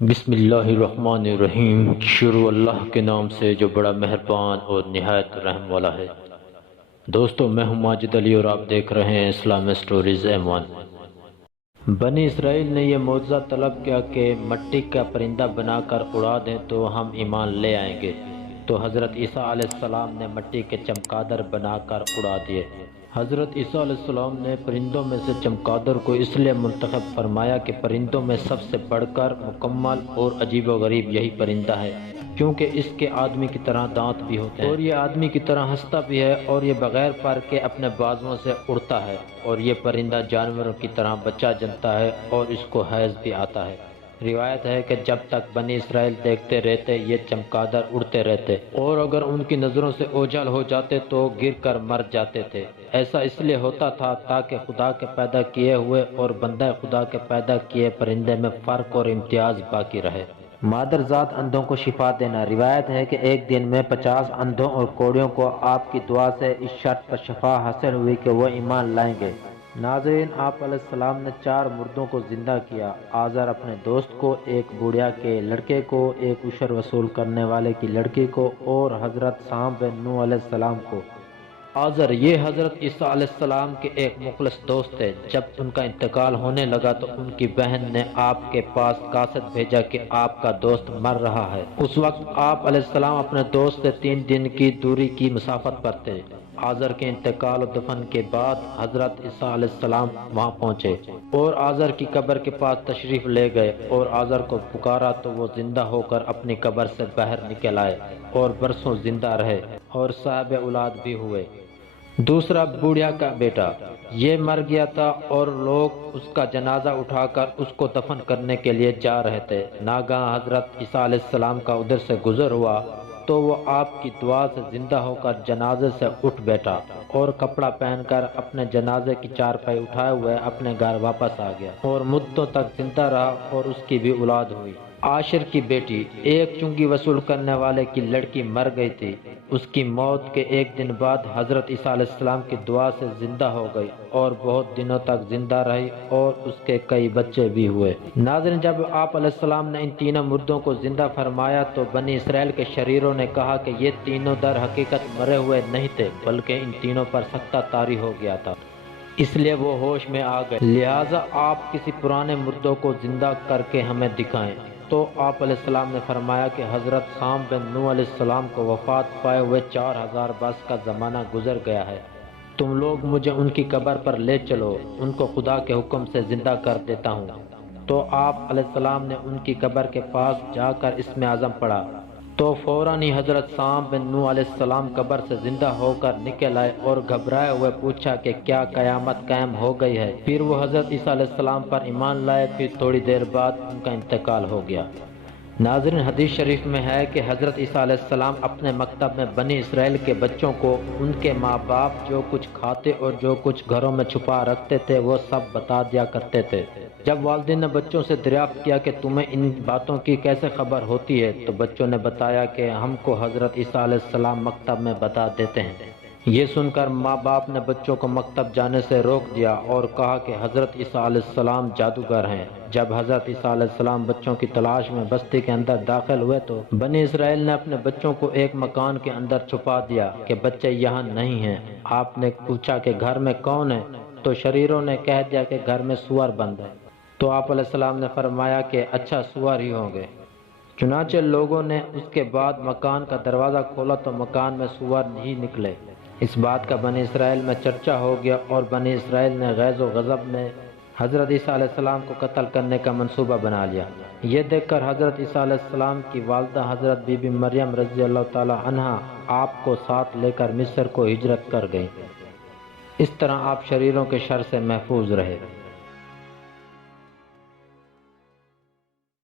بسم اللہ الرحمن الرحیم۔ شروع اللہ کے نام سے جو بڑا مہربان اور نہایت رحم والا ہے۔ دوستو، میں ہوں ماجد علی اور آپ دیکھ رہے ہیں اسلامک سٹوریز M1۔ بنی اسرائیل نے یہ معجزہ طلب کیا کہ مٹی کا پرندہ بنا کر اڑا دیں تو ہم ایمان لے آئیں گے، تو حضرت عیسیٰ علیہ السلام نے مٹی کے چمگادر بنا کر اڑا دیے۔ حضرت عیسیٰ علیہ السلام نے پرندوں میں سے چمگادر کو اس لیے منتخب فرمایا کہ پرندوں میں سب سے بڑھ کر مکمل اور عجیب و غریب یہی پرندہ ہے، کیونکہ اس کے آدمی کی طرح دانت بھی ہوتے ہیں، اور یہ آدمی کی طرح ہنستا بھی ہے، اور یہ بغیر پر کے اپنے بازوؤں سے اڑتا ہے، اور یہ پرندہ جانوروں کی طرح بچہ جنتا ہے اور اس کو حیض بھی آتا ہے۔ روایت ہے کہ جب تک بنی اسرائیل دیکھتے رہتے یہ چمگادر اڑتے رہتے، اور اگر ان کی نظروں سے اوجھل ہو جاتے تو گر کر مر جاتے تھے۔ ایسا اس لیے ہوتا تھا تاکہ خدا کے پیدا کیے ہوئے اور بندہ خدا کے پیدا کیے پرندے میں فرق اور امتیاز باقی رہے۔ مادر ذات اندھوں کو شفا دینا۔ روایت ہے کہ ایک دن میں 50 اندھوں اور کوڑیوں کو آپ کی دعا سے اس شرط پر شفا حاصل ہوئی کہ وہ ایمان لائیں گے۔ ناظرین، آپ علیہ السلام نے 4 مردوں کو زندہ کیا، آزر اپنے دوست کو، ایک بوڑھیا کے لڑکے کو، ایک عشر وصول کرنے والے کی لڑکی کو، اور حضرت سام بن نوح علیہ السلام کو۔ آزر یہ حضرت عیسیٰ علیہ السلام کے ایک مخلص دوست تھے۔ جب ان کا انتقال ہونے لگا تو ان کی بہن نے آپ کے پاس قاصد بھیجا کہ آپ کا دوست مر رہا ہے۔ اس وقت آپ علیہ السلام اپنے دوست سے 3 دن کی دوری کی مسافت پر تھے۔ آزر کے انتقال و دفن کے بعد حضرت عیسیٰ علیہ السلام وہاں پہنچے اور آزر کی قبر کے پاس تشریف لے گئے اور آزر کو پکارا تو وہ زندہ ہو کر اپنی قبر سے باہر نکل آئے اور برسوں زندہ رہے اور صاحب اولاد بھی ہوئے۔ دوسرا بوڑھیا کا بیٹا، یہ مر گیا تھا اور لوگ اس کا جنازہ اٹھا کر اس کو دفن کرنے کے لیے جا رہے تھے۔ ناگہاں حضرت عیسیٰ علیہ السلام کا ادھر سے گزر ہوا تو وہ آپ کی دعا سے زندہ ہو کر جنازے سے اٹھ بیٹھا اور کپڑا پہن کر اپنے جنازے کی چارپائی اٹھائے ہوئے اپنے گھر واپس آ گیا اور مدتوں تک زندہ رہا اور اس کی بھی اولاد ہوئی۔ عاشر کی بیٹی، ایک چنگی وصول کرنے والے کی لڑکی مر گئی تھی، اس کی موت کے ایک دن بعد حضرت عیسیٰ علیہ السلام کی دعا سے زندہ ہو گئی اور بہت دنوں تک زندہ رہی اور اس کے کئی بچے بھی ہوئے۔ ناظرین، جب آپ علیہ السلام نے ان تینوں مردوں کو زندہ فرمایا تو بنی اسرائیل کے شریروں نے کہا کہ یہ تینوں در حقیقت مرے ہوئے نہیں تھے، بلکہ ان تینوں پر سکتہ طاری ہو گیا تھا، اس لیے وہ ہوش میں آ گئے، لہٰذا آپ کسی پرانے مردوں کو زندہ کر کے ہمیں دکھائیں۔ تو آپ علیہ السلام نے فرمایا کہ حضرت سام بن نوح علیہ السلام کو وفات پائے ہوئے 4000 برس کا زمانہ گزر گیا ہے، تم لوگ مجھے ان کی قبر پر لے چلو، ان کو خدا کے حکم سے زندہ کر دیتا ہوں۔ تو آپ علیہ السلام نے ان کی قبر کے پاس جا کر اسم اعظم پڑھا تو فوراً ہی حضرت سام بن نوح علیہ السلام قبر سے زندہ ہو کر نکل آئے اور گھبرائے ہوئے پوچھا کہ کیا قیامت قائم ہو گئی ہے؟ پھر وہ حضرت عیسیٰ علیہ السلام پر ایمان لائے، پھر تھوڑی دیر بعد ان کا انتقال ہو گیا۔ ناظرین، حدیث شریف میں ہے کہ حضرت عیسیٰ علیہ السلام اپنے مکتب میں بنی اسرائیل کے بچوں کو ان کے ماں باپ جو کچھ کھاتے اور جو کچھ گھروں میں چھپا رکھتے تھے وہ سب بتا دیا کرتے تھے۔ جب والدین نے بچوں سے دریافت کیا کہ تمہیں ان باتوں کی کیسے خبر ہوتی ہے تو بچوں نے بتایا کہ ہم کو حضرت عیسیٰ علیہ السلام مکتب میں بتا دیتے ہیں۔ یہ سن کر ماں باپ نے بچوں کو مکتب جانے سے روک دیا اور کہا کہ حضرت عیسیٰ علیہ السلام جادوگر ہیں۔ جب حضرت عیسیٰ علیہ السلام بچوں کی تلاش میں بستی کے اندر داخل ہوئے تو بنی اسرائیل نے اپنے بچوں کو ایک مکان کے اندر چھپا دیا کہ بچے یہاں نہیں ہیں۔ آپ نے پوچھا کہ گھر میں کون ہے تو شریروں نے کہہ دیا کہ گھر میں سور بند ہے۔ تو آپ علیہ السلام نے فرمایا کہ اچھا، سور ہی ہوں گے۔ چنانچہ لوگوں نے اس کے بعد مکان کا دروازہ کھولا تو مکان میں سور ہی نکلے۔ اس بات کا بنی اسرائیل میں چرچا ہو گیا اور بنی اسرائیل نے غیظ و غضب میں حضرت عیسیٰ علیہ السلام کو قتل کرنے کا منصوبہ بنا لیا۔ یہ دیکھ کر حضرت عیسیٰ علیہ السلام کی والدہ حضرت بی بی مریم رضی اللہ تعالی عنہا آپ کو ساتھ لے کر مصر کو ہجرت کر گئیں۔ اس طرح آپ شریروں کے شر سے محفوظ رہے۔